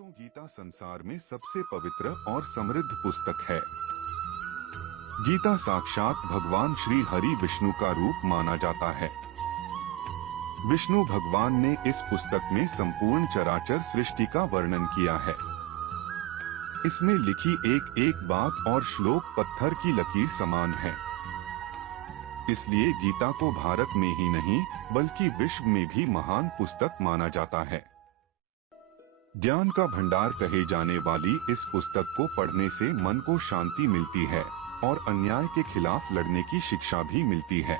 दोस्तों, गीता संसार में सबसे पवित्र और समृद्ध पुस्तक है। गीता साक्षात भगवान श्री हरि विष्णु का रूप माना जाता है। विष्णु भगवान ने इस पुस्तक में संपूर्ण चराचर सृष्टि का वर्णन किया है। इसमें लिखी एक एक बात और श्लोक पत्थर की लकीर समान है। इसलिए गीता को भारत में ही नहीं बल्कि विश्व में भी महान पुस्तक माना जाता है। ज्ञान का भंडार कहे जाने वाली इस पुस्तक को पढ़ने से मन को शांति मिलती है और अन्याय के खिलाफ लड़ने की शिक्षा भी मिलती है।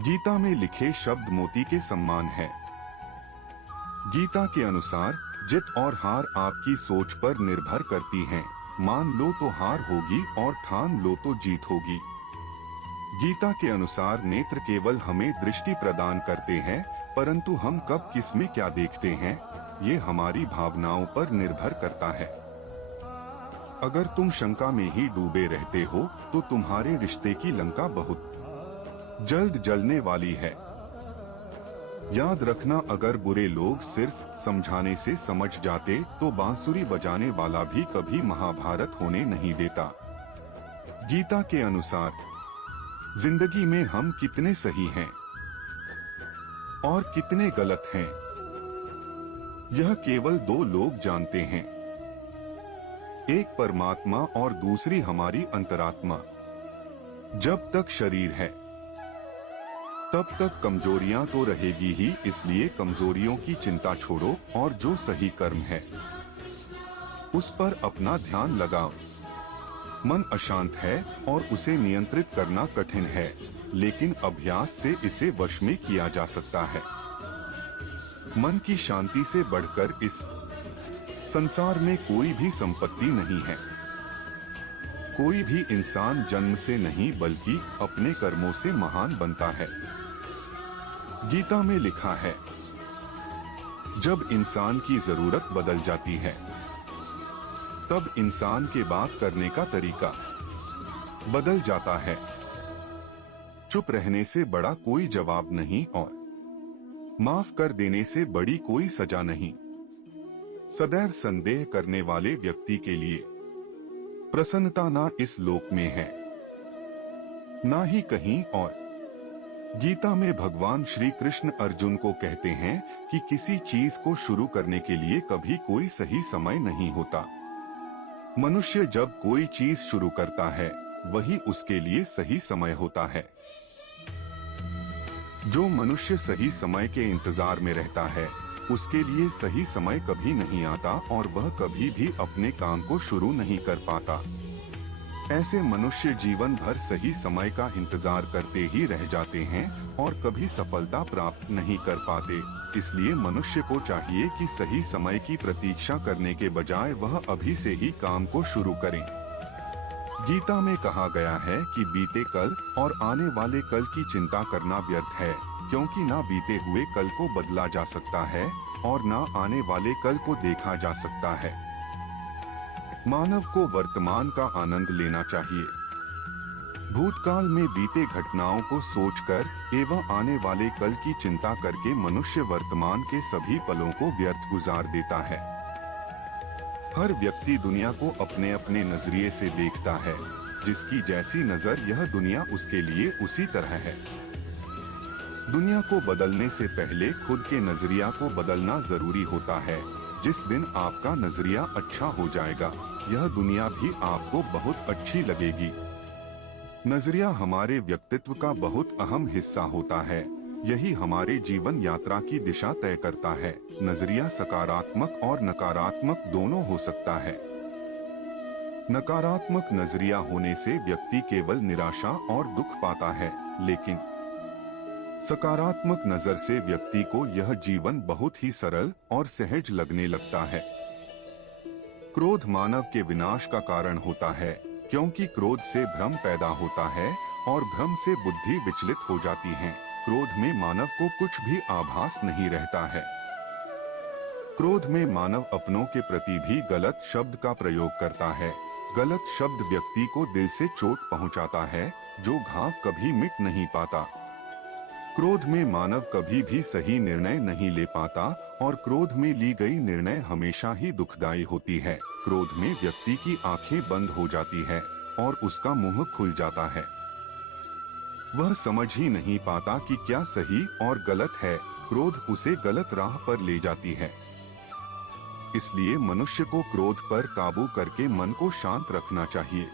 गीता में लिखे शब्द मोती के समान है। गीता के अनुसार जीत और हार आपकी सोच पर निर्भर करती हैं। मान लो तो हार होगी और ठान लो तो जीत होगी। गीता के अनुसार नेत्र केवल हमें दृष्टि प्रदान करते हैं, परंतु हम कब किस में क्या देखते हैं ये हमारी भावनाओं पर निर्भर करता है। अगर तुम शंका में ही डूबे रहते हो तो तुम्हारे रिश्ते की लंका बहुत जल्द जलने वाली है। याद रखना, अगर बुरे लोग सिर्फ समझाने से समझ जाते तो बांसुरी बजाने वाला भी कभी महाभारत होने नहीं देता। गीता के अनुसार जिंदगी में हम कितने सही हैं और कितने गलत हैं, यह केवल दो लोग जानते हैं, एक परमात्मा और दूसरी हमारी अंतरात्मा। जब तक शरीर है तब तक कमजोरियां तो रहेगी ही, इसलिए कमजोरियों की चिंता छोड़ो और जो सही कर्म है उस पर अपना ध्यान लगाओ। मन अशांत है और उसे नियंत्रित करना कठिन है, लेकिन अभ्यास से इसे वश में किया जा सकता है। मन की शांति से बढ़कर इस संसार में कोई भी संपत्ति नहीं है। कोई भी इंसान जन्म से नहीं बल्कि अपने कर्मों से महान बनता है। गीता में लिखा है, जब इंसान की जरूरत बदल जाती है तब इंसान के बात करने का तरीका बदल जाता है। चुप रहने से बड़ा कोई जवाब नहीं और माफ कर देने से बड़ी कोई सजा नहीं। सदैव संदेह करने वाले व्यक्ति के लिए प्रसन्नता ना इस लोक में है ना ही कहीं और। गीता में भगवान श्री कृष्ण अर्जुन को कहते हैं कि किसी चीज को शुरू करने के लिए कभी कोई सही समय नहीं होता। मनुष्य जब कोई चीज शुरू करता है वही उसके लिए सही समय होता है। जो मनुष्य सही समय के इंतजार में रहता है उसके लिए सही समय कभी नहीं आता और वह कभी भी अपने काम को शुरू नहीं कर पाता। ऐसे मनुष्य जीवन भर सही समय का इंतजार करते ही रह जाते हैं और कभी सफलता प्राप्त नहीं कर पाते। इसलिए मनुष्य को चाहिए कि सही समय की प्रतीक्षा करने के बजाय वह अभी से ही काम को शुरू करें। गीता में कहा गया है कि बीते कल और आने वाले कल की चिंता करना व्यर्थ है, क्योंकि ना बीते हुए कल को बदला जा सकता है और ना आने वाले कल को देखा जा सकता है। मानव को वर्तमान का आनंद लेना चाहिए। भूतकाल में बीते घटनाओं को सोचकर एवं आने वाले कल की चिंता करके मनुष्य वर्तमान के सभी पलों को व्यर्थ गुजार देता है। हर व्यक्ति दुनिया को अपने अपने नजरिए से देखता है। जिसकी जैसी नजर यह दुनिया उसके लिए उसी तरह है। दुनिया को बदलने से पहले खुद के नजरिया को बदलना जरूरी होता है। जिस दिन आपका नजरिया अच्छा हो जाएगा यह दुनिया भी आपको बहुत अच्छी लगेगी। नजरिया हमारे व्यक्तित्व का बहुत अहम हिस्सा होता है। यही हमारे जीवन यात्रा की दिशा तय करता है। नजरिया सकारात्मक और नकारात्मक दोनों हो सकता है। नकारात्मक नजरिया होने से व्यक्ति केवल निराशा और दुख पाता है, लेकिन सकारात्मक नजर से व्यक्ति को यह जीवन बहुत ही सरल और सहज लगने लगता है। क्रोध मानव के विनाश का कारण होता है, क्योंकि क्रोध से भ्रम पैदा होता है और भ्रम से बुद्धि विचलित हो जाती है। क्रोध में मानव को कुछ भी आभास नहीं रहता है। क्रोध में मानव अपनों के प्रति भी गलत शब्द का प्रयोग करता है। गलत शब्द व्यक्ति को दिल से चोट पहुंचाता है, जो घाव कभी मिट नहीं पाता। क्रोध में मानव कभी भी सही निर्णय नहीं ले पाता और क्रोध में ली गई निर्णय हमेशा ही दुखदायी होती है। क्रोध में व्यक्ति की आंखें बंद हो जाती है और उसका मुंह खुल जाता है। वह समझ ही नहीं पाता कि क्या सही और गलत है। क्रोध उसे गलत राह पर ले जाती है। इसलिए मनुष्य को क्रोध पर काबू करके मन को शांत रखना चाहिए।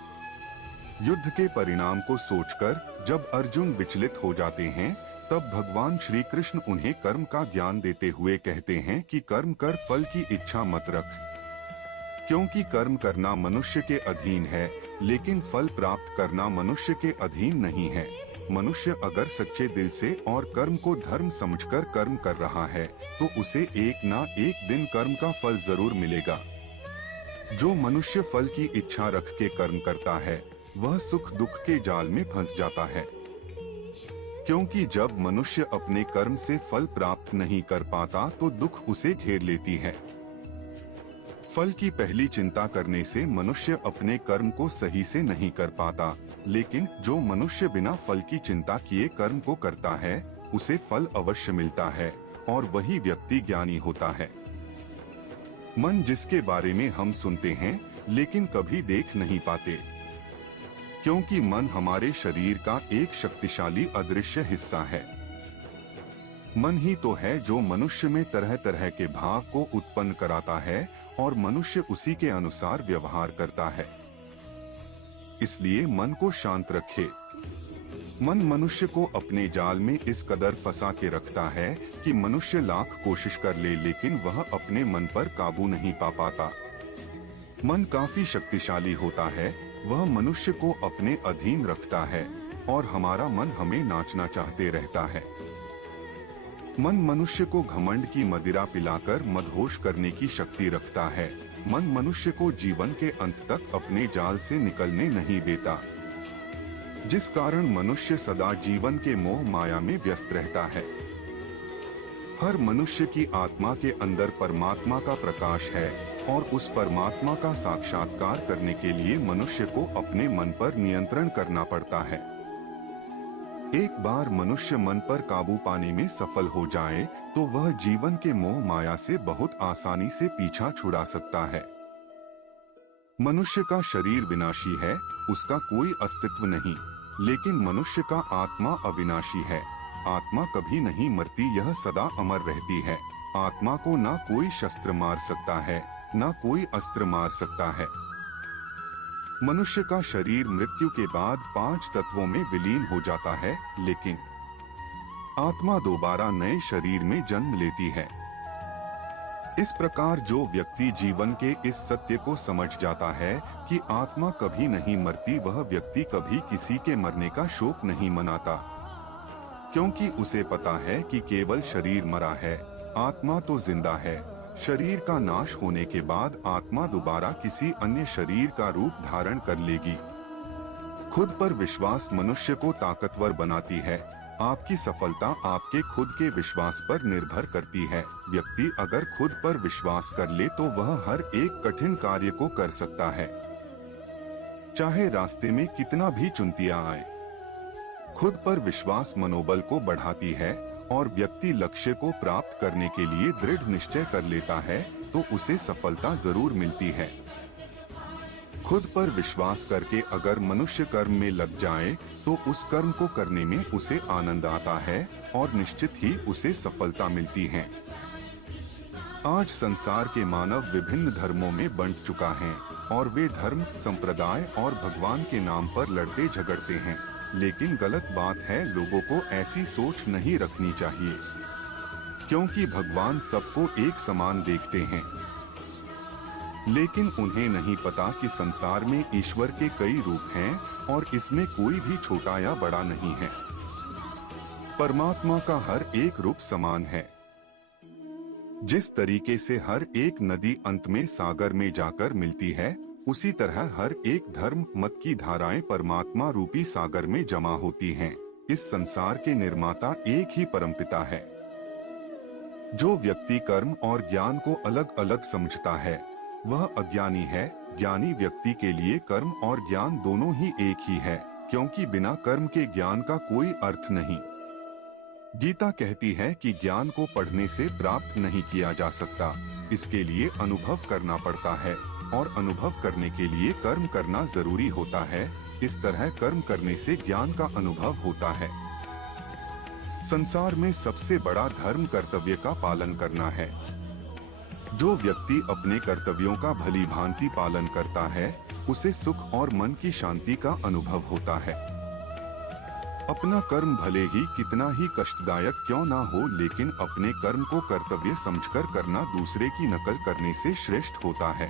युद्ध के परिणाम को सोचकर जब अर्जुन विचलित हो जाते हैं, तब भगवान श्री कृष्ण उन्हें कर्म का ज्ञान देते हुए कहते हैं कि कर्म कर, फल की इच्छा मत रख, क्योंकि कर्म करना मनुष्य के अधीन है, लेकिन फल प्राप्त करना मनुष्य के अधीन नहीं है। मनुष्य अगर सच्चे दिल से और कर्म को धर्म समझकर कर्म कर रहा है, तो उसे एक ना एक दिन कर्म का फल जरूर मिलेगा। जो मनुष्य फल की इच्छा रख के कर्म करता है, वह सुख दुख के जाल में फंस जाता है, क्योंकि जब मनुष्य अपने कर्म से फल प्राप्त नहीं कर पाता तो दुख उसे घेर लेती है। फल की पहली चिंता करने से मनुष्य अपने कर्म को सही से नहीं कर पाता, लेकिन जो मनुष्य बिना फल की चिंता किए कर्म को करता है, उसे फल अवश्य मिलता है और वही व्यक्ति ज्ञानी होता है। मन जिसके बारे में हम सुनते हैं लेकिन कभी देख नहीं पाते, क्योंकि मन हमारे शरीर का एक शक्तिशाली अदृश्य हिस्सा है। मन ही तो है जो मनुष्य में तरह तरह के भाव को उत्पन्न कराता है और मनुष्य उसी के अनुसार व्यवहार करता है। इसलिए मन को शांत रखे। मन मनुष्य को अपने जाल में इस कदर फंसा के रखता है कि मनुष्य लाख कोशिश कर ले, लेकिन वह अपने मन पर काबू नहीं पा पाता। मन काफी शक्तिशाली होता है, वह मनुष्य को अपने अधीन रखता है और हमारा मन हमें नाचना चाहते रहता है। मन मनुष्य को घमंड की मदिरा पिलाकर मदहोश करने की शक्ति रखता है। मन मनुष्य को जीवन के अंत तक अपने जाल से निकलने नहीं देता, जिस कारण मनुष्य सदा जीवन के मोह माया में व्यस्त रहता है। हर मनुष्य की आत्मा के अंदर परमात्मा का प्रकाश है और उस परमात्मा का साक्षात्कार करने के लिए मनुष्य को अपने मन पर नियंत्रण करना पड़ता है। एक बार मनुष्य मन पर काबू पाने में सफल हो जाए तो वह जीवन के मोह माया से बहुत आसानी से पीछा छुड़ा सकता है। मनुष्य का शरीर विनाशी है, उसका कोई अस्तित्व नहीं, लेकिन मनुष्य का आत्मा अविनाशी है। आत्मा कभी नहीं मरती, यह सदा अमर रहती है। आत्मा को ना कोई शस्त्र मार सकता है, ना कोई अस्त्र मार सकता है। मनुष्य का शरीर मृत्यु के बाद 5 तत्वों में विलीन हो जाता है, लेकिन आत्मा दोबारा नए शरीर में जन्म लेती है। इस प्रकार जो व्यक्ति जीवन के इस सत्य को समझ जाता है कि आत्मा कभी नहीं मरती, वह व्यक्ति कभी किसी के मरने का शोक नहीं मनाता, क्योंकि उसे पता है कि केवल शरीर मरा है, आत्मा तो जिंदा है। शरीर का नाश होने के बाद आत्मा दोबारा किसी अन्य शरीर का रूप धारण कर लेगी। खुद पर विश्वास मनुष्य को ताकतवर बनाती है। आपकी सफलता आपके खुद के विश्वास पर निर्भर करती है। व्यक्ति अगर खुद पर विश्वास कर ले तो वह हर एक कठिन कार्य को कर सकता है, चाहे रास्ते में कितना भी चुनौतियां आए। खुद पर विश्वास मनोबल को बढ़ाती है और व्यक्ति लक्ष्य को प्राप्त करने के लिए दृढ़ निश्चय कर लेता है तो उसे सफलता जरूर मिलती है। खुद पर विश्वास करके अगर मनुष्य कर्म में लग जाए तो उस कर्म को करने में उसे आनंद आता है और निश्चित ही उसे सफलता मिलती है। आज संसार के मानव विभिन्न धर्मों में बंट चुका है और वे धर्म, संप्रदाय और भगवान के नाम पर लड़ते झगड़ते हैं, लेकिन गलत बात है, लोगों को ऐसी सोच नहीं रखनी चाहिए, क्योंकि भगवान सबको एक समान देखते हैं। लेकिन उन्हें नहीं पता कि संसार में ईश्वर के कई रूप हैं और इसमें कोई भी छोटा या बड़ा नहीं है। परमात्मा का हर एक रूप समान है। जिस तरीके से हर एक नदी अंत में सागर में जाकर मिलती है, उसी तरह हर एक धर्म मत की धाराएं परमात्मा रूपी सागर में जमा होती हैं। इस संसार के निर्माता एक ही परमपिता है। जो व्यक्ति कर्म और ज्ञान को अलग अलग समझता है वह अज्ञानी है। ज्ञानी व्यक्ति के लिए कर्म और ज्ञान दोनों ही एक ही है, क्योंकि बिना कर्म के ज्ञान का कोई अर्थ नहीं। गीता कहती है कि ज्ञान को पढ़ने से प्राप्त नहीं किया जा सकता, इसके लिए अनुभव करना पड़ता है और अनुभव करने के लिए कर्म करना जरूरी होता है। इस तरह कर्म करने से ज्ञान का अनुभव होता है। संसार में सबसे बड़ा धर्म कर्तव्य का पालन करना है। जो व्यक्ति अपने कर्तव्यों का भली भांति पालन करता है, उसे सुख और मन की शांति का अनुभव होता है। अपना कर्म भले ही कितना ही कष्टदायक क्यों ना हो, लेकिन अपने कर्म को कर्तव्य समझकर करना दूसरे की नकल करने से श्रेष्ठ होता है।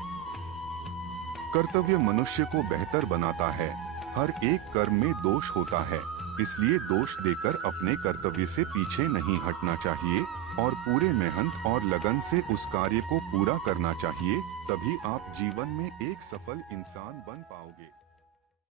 कर्तव्य मनुष्य को बेहतर बनाता है। हर एक कर्म में दोष होता है, इसलिए दोष देकर अपने कर्तव्य से पीछे नहीं हटना चाहिए और पूरे मेहनत और लगन से उस कार्य को पूरा करना चाहिए। तभी आप जीवन में एक सफल इंसान बन पाओगे।